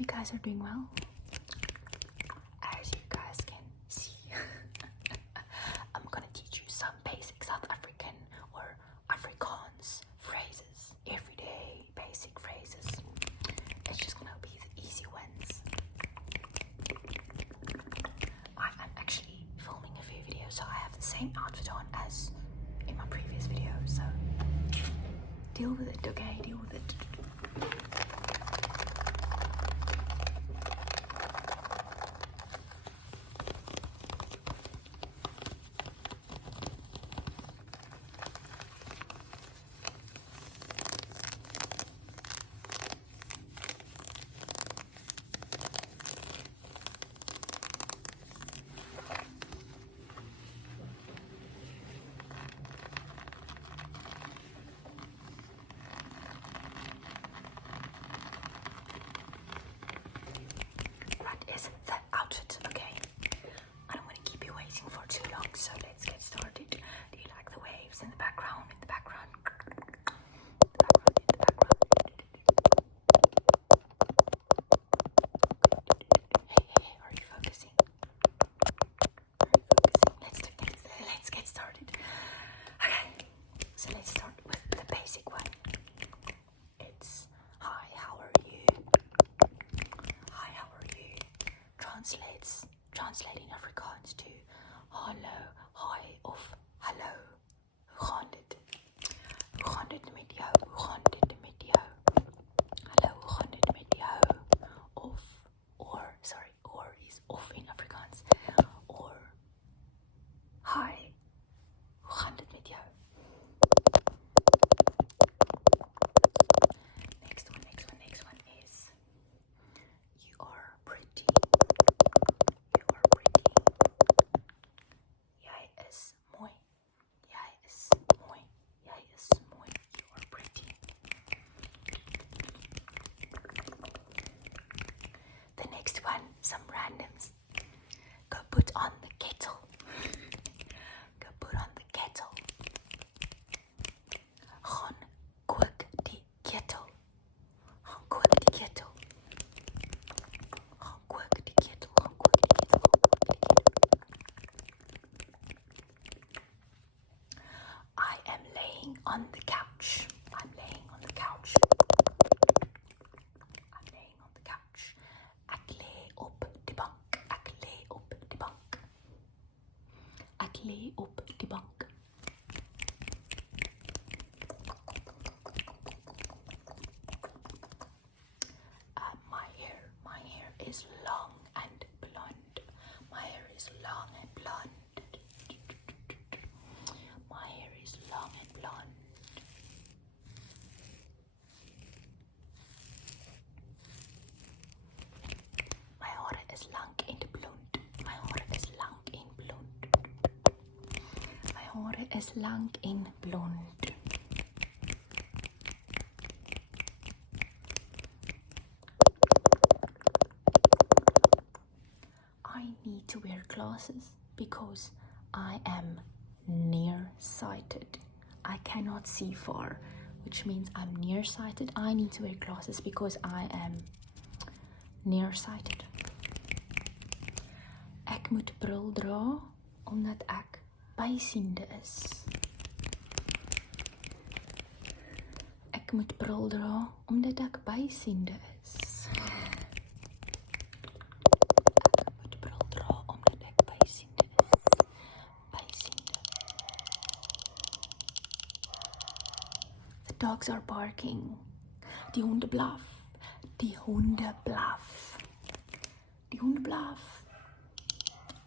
you guys are doing well. As you guys can see, I'm gonna teach you some basic South African or Afrikaans phrases, everyday basic phrases. It's just gonna be the easy ones. I'm actually filming a few videos, so I have the same outfit on as in my previous video, so deal with it, okay? Deal with it. Is the outfit, okay? I don't want to keep you waiting for too long, so let's get started. Do you like the waves in the background? In the background. Hey, are you focusing? Let's get started. Okay, so let's start with the basic one. It's hi, how are you? Hi, how are you? Translating Afrikaans to hallo, hi of hallo. Hoe gaan dit? Hoe gaan dit met jou? Hoe gaan dit met jou? Hallo, hoe gaan dit met jou? Of, or is of in Afrikaans. Or, hi, hoe gaan dit met jou? Next one is you are pretty. You are pretty. Jy is mooi. Jy is mooi. Jy is mooi. You are pretty. The next one, some randoms. Go put on the kettle. Go put on the kettle. Gaan kook die kettle. Gaan kook die kettle. Gaan kook die kettle. Gaan kook die kettle. I am laying on the couch. I'm laying on the couch. I'm laying on the couch. Ek lê op die bank. Ek lê op die bank. Ek lê op die bank. My hair is long and blonde. My hair is long and blonde. My hair is long and blonde. My hare is lang en blond. My hare is lang en blond. My hare is lang en blond. I need to wear glasses because I am nearsighted. I cannot see far, which means I'm nearsighted. I need to wear glasses because I am nearsighted. Ek moet bril dra omdat ek bysiende is. Ek moet bril dra omdat ek bysiende is. Dogs are barking. Die honde blaf. Die honde blaf. Die honde blaf.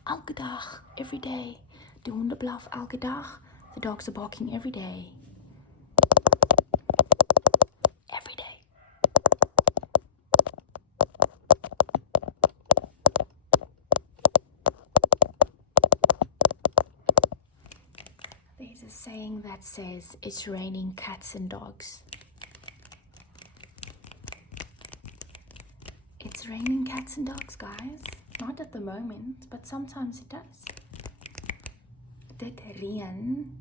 Elke dag, every day. Die honde blaf elke dag. The dogs are barking every day. Every day. There's a saying that says, it's raining cats and dogs. It's raining cats and dogs, guys. Not at the moment, but sometimes it does. Dit reën.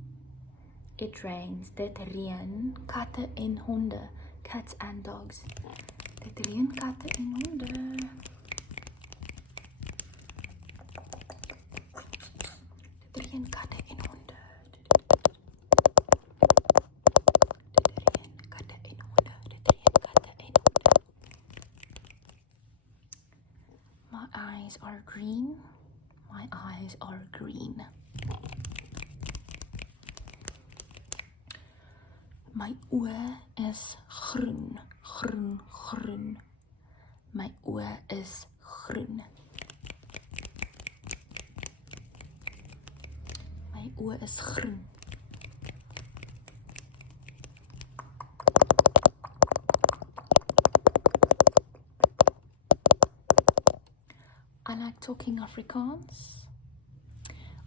It rains. Dit reën. Katte en honde. Cats and dogs. Dit reën katte en honde. Dit reën katte en honde. Dit reën katte en honde. Dit reën katte en honde. My eyes are green. My eyes are green. My oë is groen, groen, groen. My oë is groen. My oë is groen. I like talking Afrikaans.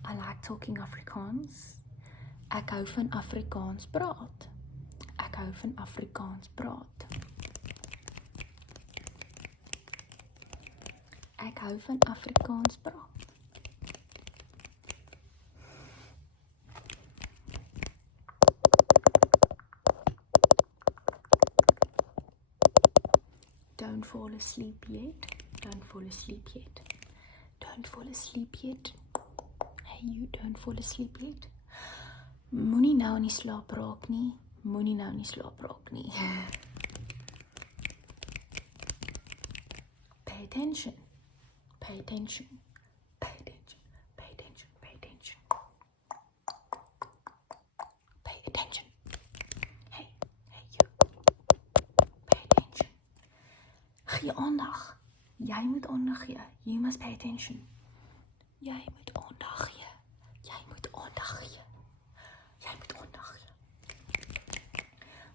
I like talking Afrikaans. Ek hou van Afrikaans praat. Ek hou van Afrikaans praat. Ek hou van Afrikaans praat. Don't fall asleep yet. Don't fall asleep yet. Don't fall asleep yet. Hey you, don't fall asleep yet. Moenie nou nie slaap raak nie. Moenie nou nie slaap raak nie. Pay attention. Pay attention. Pay attention. Pay attention. Pay attention. Pay attention. Hey, hey you. Pay attention. Gee aandag. Jy moet aandag gee. You must pay attention. Jy moet aandag gee. Jy moet aandag gee. Jy moet aandag gee.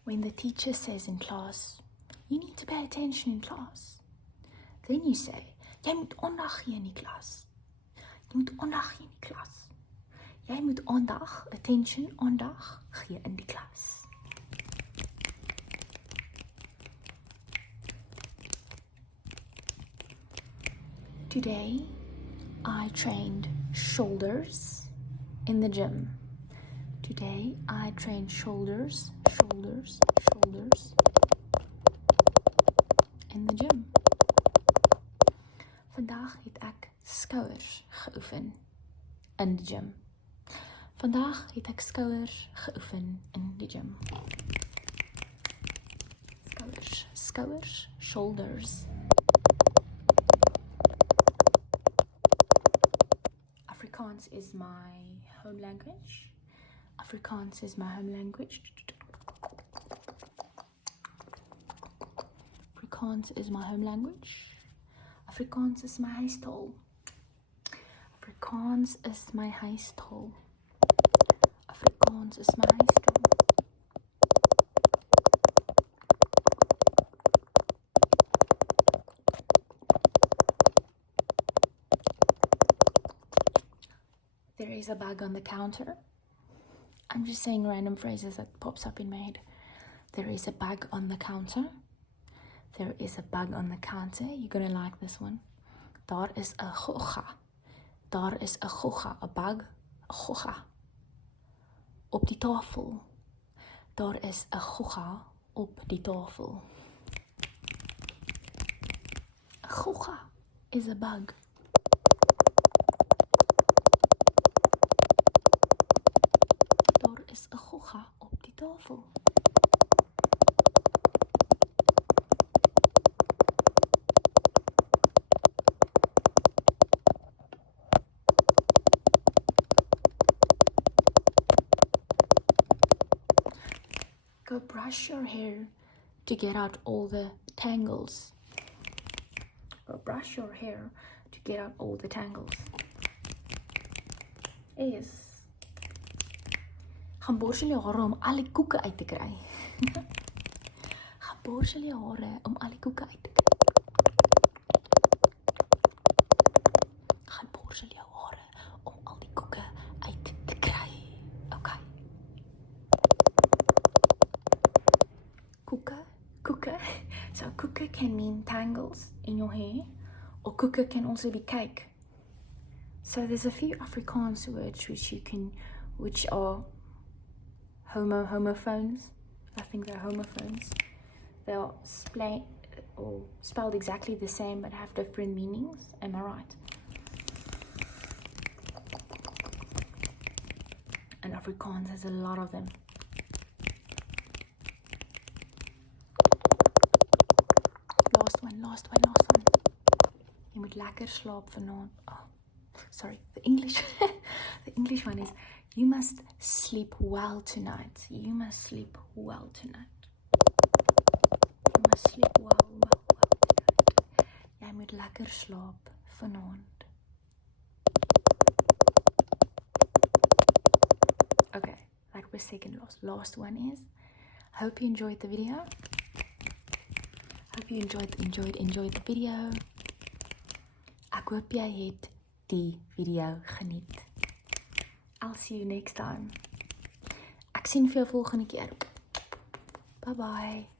When the teacher says in class, you need to pay attention in class. Then you say, jy moet aandag gee in die klas. Jy moet aandag gee in die klas. Jy moet aandag, attention, aandag gee in die klas. Today, I trained shoulders in the gym. Today, I trained shoulders in the gym. Vandaag het ek skouers geoefen in die gym. Vandaag het ek skouers geoefen in die gym. Skouers, shoulders. Afrikaans is my home language. Afrikaans is my home language. Afrikaans is my home language. Afrikaans is my huistaal. Afrikaans is my huistaal. Afrikaans is my huistaal. There is a bug on the counter. I'm just saying random phrases that pops up in my head. There is a bug on the counter. There is a bug on the counter. You're gonna like this one. Daar is 'n gogga. Daar is 'n gogga, 'n bug, 'n gogga. Op die tafel. Daar is 'n gogga op die tafel. 'n Gogga is a bug. Daar is 'n gogga op die tafel. Go brush your hair to get out all the tangles. Go brush your hair to get out all the tangles. Yes. Gaan borsel jou hare om al die koeke uit te kry. Gaan borsel jou hare om al die koeke uit te kry. Gaan borsel jou hare om al die koeke uit te kry. Okay. Koeke. So koeke can mean tangles in your hair, or koeke can also be cake. So there's a few Afrikaans words which are homophones. I think they're homophones. They are or spelled exactly the same but have different meanings. Am I right? And Afrikaans has a lot of them. Last one. Jy moet lekker slaap vanaand. Oh, sorry, the English. The English one is, you must sleep well tonight. You must sleep well tonight. You must sleep well tonight. Jy moet lekker slaap vanaand. Okay, that was second last. Last one is, hope you enjoyed the video. Hope you enjoyed the video. Ek hoop jy het die video geniet. I'll see you next time. Ek sien vir jou volgende keer. Bye bye.